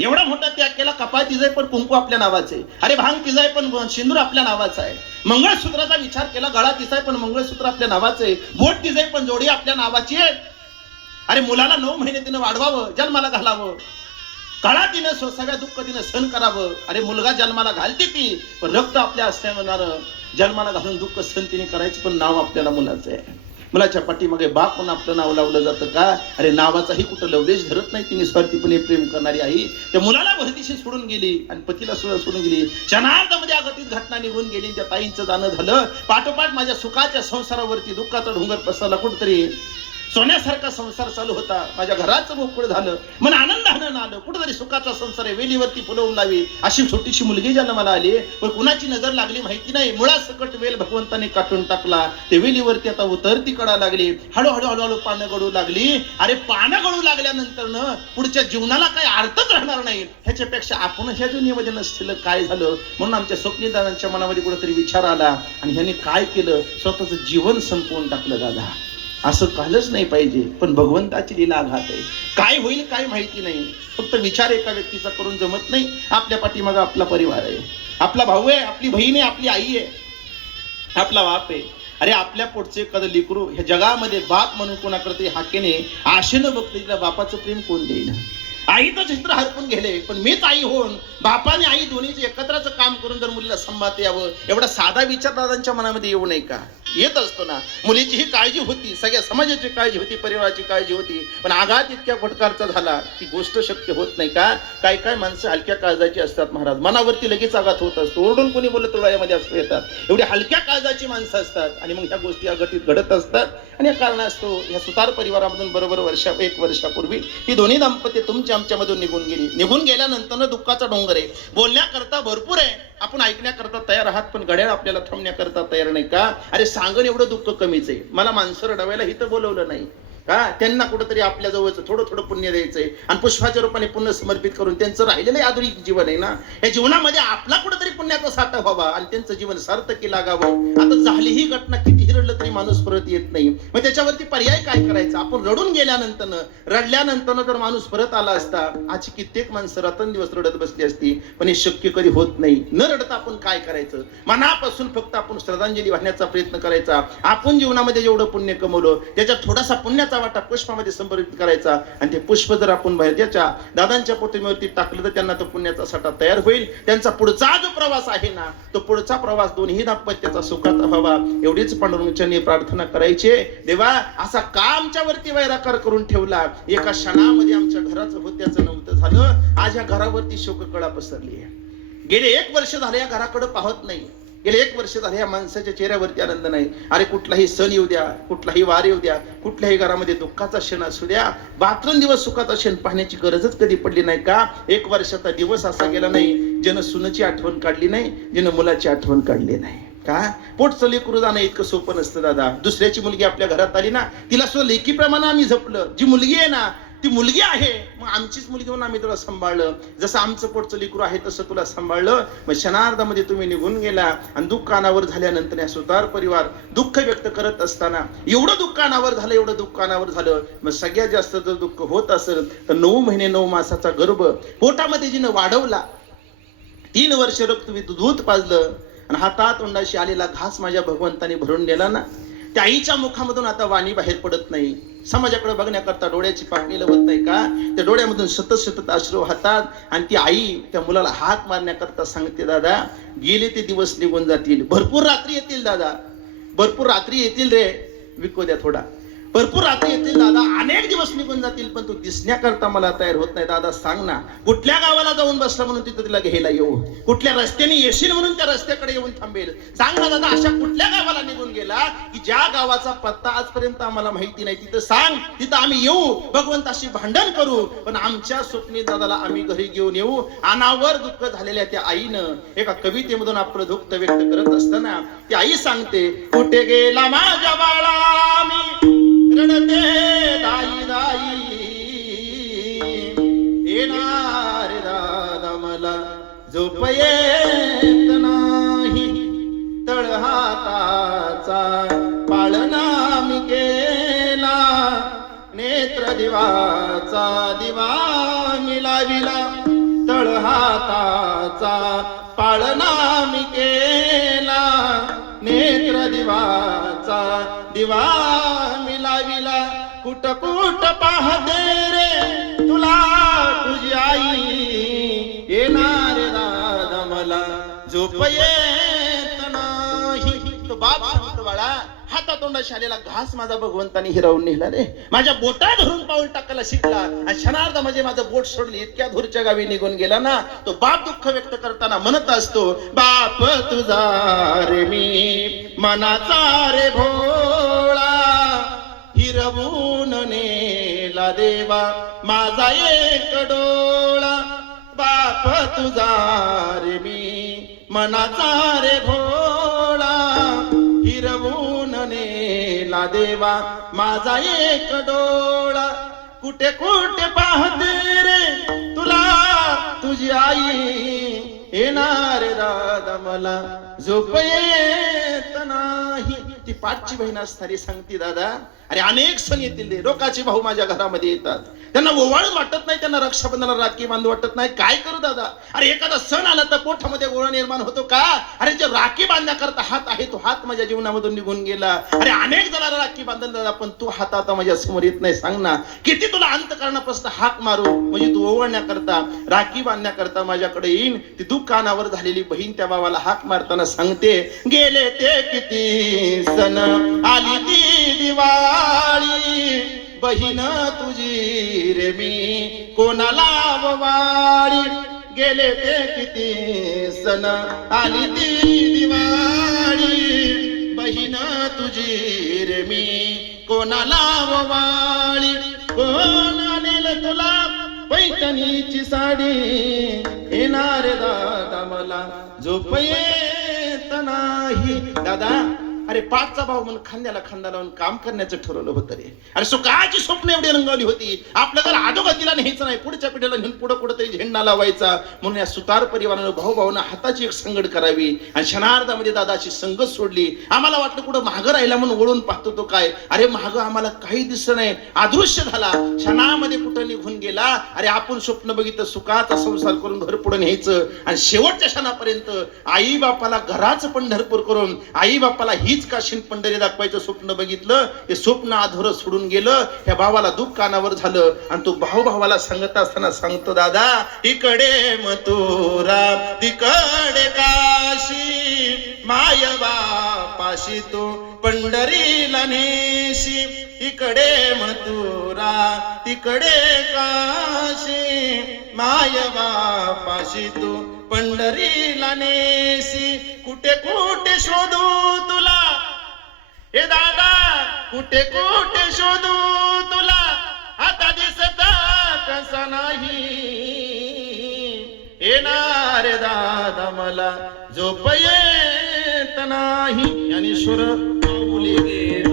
एवढा मोठा त्याग केला कपाळ तिजाय पण कुंकू आपल्या नावाचे अरे भांग तिजाय पण सिंदूर आपल्या नावाचा आहे. मंगळसूत्राचा विचार केला गळा तिसाय पण मंगळसूत्र आपल्या नावाचं आहे. बोट तिजाय पण जोडी आपल्या नावाची आहे. अरे मुलाला नऊ महिने तिनं वाढवावं जन्माला घालावं. काळा तिनं सगळ्या दुःख तिनं सहन करावं. अरे मुलगा जन्माला घालते ती पण रक्त आपल्या असल्या जन्माला घालून दुःख सहन तिने करायचं पण नाव आपल्याला मुलाचं आहे. मुलाच्या पाठीमागे बाप म्हणून आपलं नाव लावलं जातं का? अरे नावाचाही कुठं लवलेश धरत नाही तिने निस्वार्थीपणे प्रेम करणारी आई. त्या मुलाला भरतीशी सोडून गेली आणि पतीला सुद्धा सोडून गेली. क्षणार्धामध्ये अगतिक घटना निघून गेली. त्या ताईंचं जाणं झालं. पाठोपाठ माझ्या सुखाच्या संसारावरती दुःखाचा ढोंगर पसरला. कुठतरी सोन्यासारखा संसार चालू होता. माझ्या घराचं मोकळ झालं. मन आनंदानं आलं कुठेतरी सुखाचा संसार आहे वेलीवरती फुलवून लावी. अशी छोटीशी मुलगी जन्माला आली पण कुणाची नजर लागली माहिती नाही. मुळासकट वेल भगवंताने काटून टाकला. ते वेलीवरती आता उतरती कडा लागली. हळूहळू हळूहळू पानं गळू लागली. अरे पानं गळू लागल्यानंतर न पुढच्या जीवनाला काही अर्थच राहणार नाही. ह्याच्यापेक्षा आपण ह्या जो नियोजन काय झालं? म्हणून आमच्या स्वप्नीदारांच्या मनामध्ये कुठेतरी विचार आला. आणि ह्यांनी काय केलं? स्वतःचं जीवन संपवून टाकलं दादा. असं कालच नाही पाहिजे पण भगवंताची लीला आघात आहे. काय होईल काय माहिती नाही. फक्त विचार एका व्यक्तीचा करून जमत नाही. आपल्या पाठीमाग आपला परिवार आहे. आपला भाऊ आहे आपली बहीण आहे आपली आई आहे. आपला बाप आहे. अरे आपल्या पोटचे एखादं लिकरू ह्या जगामध्ये बाप म्हणून कोणाकडे हाकेने आशेनं बघते तिला बापाचं प्रेम कोण देईल आईचं चित्र हरपून गेले पण मीच आई होऊन बापाने आई दोन्हीचं एकत्रच काम करून जर मुलीला संभात यावं एवढा साधा विचार दादांच्या मनामध्ये येऊ नये का? येत असतो ना मुलीची ही काळजी होती सगळ्या समाजाची काळजी होती परिवाराची काळजी होती पण आघात इतक्या फटकारचा झाला की गोष्ट शक्य होत नाही का? काय काय माणसं हलक्या काळजाची असतात महाराज. मनावरती लगेच आघात होत असतो. ओरडून कोणी बोलत तुळ्यामध्ये असं येतात. एवढ्या हलक्या काळजाची माणसं असतात आणि मग ह्या गोष्टी अघटित घडत असतात. आणि या कारणास्तव ह्या सुतार परिवारामधून बरोबर वर्षा एक वर्षापूर्वी ही दोन्ही दाम्पत्य तुमच्या आमच्यामधून निघून गेली. निघून गेल्यानंतर दुःखाचा डोंगर आहे. बोलण्याकरता भरपूर आहे. आपण ऐकण्याकरता तयार आहात पण घड्याळ आपल्याला थांबण्याकरता तयार नाही का? अरे सांगणं एवढं दुःख कमीच आहे. मला माणसं रडवायला हिथं बोलवलं नाही. हा त्यांना कुठंतरी आपल्या जवळचं थोडं थोडं पुण्य द्यायचंय. आणि पुष्पाच्या रूपाने पुण्य समर्पित करून त्यांचं राहिलेलं आधुनिक जीवन आहे ना? या जीवनामध्ये आपला कुठंतरी पुण्याचा साठा व्हावा आणि त्यांचं जीवन सार्थकी लागावं. आता झाली ही घटना कितीही रडलं तरी माणूस परत येत नाही. मग त्याच्यावरती पर्याय काय करायचा? आपण रडून गेल्यानंतर रडल्यानंतर जर माणूस परत आला असता आजची कित्येक माणसं रतन दिवस रडत बसली असती पण हे शक्य कधी होत नाही. न रडता आपण काय करायचं? मनापासून फक्त आपण श्रद्धांजली वाहण्याचा प्रयत्न करायचा. आपण जीवनामध्ये जेवढं पुण्य कमवलं त्याच्यात थोडासा पुण्याचा वाटा पुष्पामध्ये संपर्कित करायचा? आणि ते पुष्प जर आपण बाहेर दादांच्या प्रतिमेवरती टाकलं तर त्यांना तो पुण्याचा साठा तयार होईल. त्यांचा पुढचा जो प्रवास आहे ना तो पुढचा प्रवास दोन्ही दाम्पत्याचा सुखात व्हावा. एवढीच पांडुरंगाने प्रार्थना करायची. देवा असा का आमच्यावरती वैराकार करून ठेवला. एका क्षणामध्ये आमच्या घराचं होत्याचं नव्हतं झालं. आज या घरावरती शोककळा पसरली आहे. गेले एक वर्ष झालं या घराकडे पाहत नाही. गेले एक वर्ष झाले या माणसाच्या चेहऱ्यावरती आनंद नाही. अरे कुठलाही सण येऊ द्या कुठलाही वार येऊ द्या कुठल्याही घरामध्ये दुःखाचा क्षण असू द्या दिवस सुखाचा क्षण पाहण्याची गरजच कधी पडली नाही का? एक वर्षाचा दिवस असा गेला नाही ज्यानं सुनाची आठवण काढली नाही ज्यानं मुलाची आठवण काढली नाही. का? पोट चले करू जाणं इतकं सोपं नसतं दादा. दुसऱ्याची मुलगी आपल्या घरात आली ना तिला सुद्धा लेखीप्रमाणे आम्ही झपलं जी मुलगी आहे ना ती मुलगी आहे. मग आमचीच मुलगी म्हणून आम्ही तुला सांभाळलं. जसं आमचं पोटचं लेकरू आहे तसं तुला सांभाळलं. मग क्षणार्धामध्ये तुम्ही निघून गेला आणि दुःख अनावर झाल्यानंतर या सुतार परिवार दुःख व्यक्त करत असताना एवढं दुःखानावर झालं एवढं दुःखानावर झालं. मग सगळ्यात जास्त जर दुःख होत असेल तर नऊ महिने नऊ मासाचा गर्भ पोटामध्ये जिनं वाढवला तीन वर्ष रक्त दूध पाजलं आणि हातात तोंडाशी आलेला घास माझ्या भगवंताने भरून नेला ना. त्या आईच्या मुखामधून आता वाणी बाहेर पडत नाही. समाजाकडे बघण्याकरता डोळ्याची पापणी लवत नाही का? त्या डोळ्यामधून सतत सतत अश्रू वाहतात आणि ती आई त्या मुलाला हात मारण्याकरता सांगते दादा गेले ते दिवस निघून जातील. भरपूर रात्री येतील दादा. भरपूर रात्री येतील रे. विको द्या थोडा. भरपूर रात्री येतील दादा. अनेक दिवस निघून जातील पण तू दिसण्याकरता मला तयार होत नाही. दादा सांग ना कुठल्या गावाला जाऊन बसला म्हणून तिथं तिला घ्यायला येऊ? कुठल्या रस्त्याने येशील म्हणून त्या रस्त्याकडे येऊन थांबेल? सांग ना दादा अशा कुठल्या गावाला निघून गेला की ज्या गावाचा पत्ता आजपर्यंत आम्हाला माहिती नाही? तिथं सांग तिथं आम्ही येऊ भगवंताशी भांडण करू पण आमच्या स्वप्नी दादाला आम्ही घरी घेऊन येऊ. अनावर दुःख झालेल्या त्या आईनं एका कवितेमधून आपलं दुःख व्यक्त करत असताना ती आई सांगते कुठे गेला माझ्या बाळा मी? रडते दाई दाई. येणार दादा मला झोप येत नाही. तळहाताचा पाळणा मी केला. नेत्र दिवाचा दिवा मी लाविला. पाळणा मी केला. नेत्र दिवाचा दिवा कुट कुट पाहते रे तुला तुझी आई. येणार दादा मला झोप येत नाही. तो बाप सांगतो बाळा हातातोंडा शालेला घास माझा भगवंतानी हिरावून नेला रे. माझ्या बोटा धरून पाऊल टाकायला शिकला आणि क्षणार्ध म्हणजे माझं बोट सोडली. इतक्या धूरच्या गावी निघून गेला ना तो बाप दुःख व्यक्त करताना म्हणत असतो बाप तुझा रे मी मनाचा रे भो फिरवून नेला देवा माझा एक डोळा. बाप तुझा रे मी मनाचा रे भोळा. हिरवून नेला देवा माझा एक डोळा. कुठे कुठे पाहते रे तुला तुझी आई? येणार दादा मला झोप येत नाही. ती पाठची बहीण असणारी सांगते दादा अरे अनेक सण येतील रे. रोकाचे भाऊ माझ्या घरामध्ये येतात. त्यांना ओवाळच वाटत नाही त्यांना रक्षाबंधनाला राखी बांधू वाटत नाही. काय करू दादा? अरे एखादा सण आला तर पोठामध्ये गोळा निर्माण होतो का? अरे जे राखी बांधण्याकरता हात आहे तो हात माझ्या जीवनामधून निघून गेला. अरे अनेक जणांना राखी बांधून दादा पण तू हात आता माझ्यासमोर येत नाही. सांग ना किती तुला अंत करण्यापासून हाक मारू म्हणजे तू ओवळण्याकरता राखी बांधण्याकरता माझ्याकडे येईन. ती दुःख कानावर झालेली बहीण त्या बाबाला हाक मारताना सांगते गेले ते किती सण आली ती दिवाळी. बहीण तुझी रे मी कोणाला वाळी गेले ते किती सण आली ती दिवाळी. बहीण तुझी रे मी कोणाला वाळी कोण आणेल तुला पैठणीची साडी? येणार दादा मला झोप येत नाही. दादा अरे पाचचा भाऊ म्हणून खांद्याला खांदा लावून काम करण्याचं ठरवलं होतं रे. अरे सुखाची स्वप्न एवढी रंगवली होती. आपलं जर आदोगतीला न्यायचं नाही. पुढच्या पिढीला नेऊन पुढं कुठं तरी झेंडा लावायचा. म्हणून या सुतार परिवारानं भाऊ भाऊना हाताची एक संगड करावी. आणि क्षणार्धामध्ये दादाची संगत सोडली. आम्हाला वाटलं कुठं महाग राहिला म्हणून वळून पाहतो तो काय. अरे महाग आम्हाला काही दिसत नाही. अदृश्य झाला. क्षणामध्ये कुठं निघून गेला. अरे आपण स्वप्न बघितलं सुखाचा संसार करून घर पुढे न्यायचं. आणि शेवटच्या क्षणापर्यंत आई बापाला घराचं पंढरपूर करून आई बापाला हीच काशीन पंढरी दाखवायचं स्वप्न बघितलं? ते स्वप्न आधोर सोडून गेलं. त्या भावाला दुःख कानावर झालं. आणि तो भाऊ भावाला सांगत असताना सांगतो दादा इकडे मथुरा तिकडे काशी माय पाशी तो पंढरीला नेशी. इकडे मथुरा तिकडे काशी माय पाशी तू पंढरीला नेसी कुठे कुठे शोधू हे दादा कुठे कुठे शोधू तुला? आता दिसत कसा नाही? येणार दादा मला झोप येत नाही. आणि माऊली गे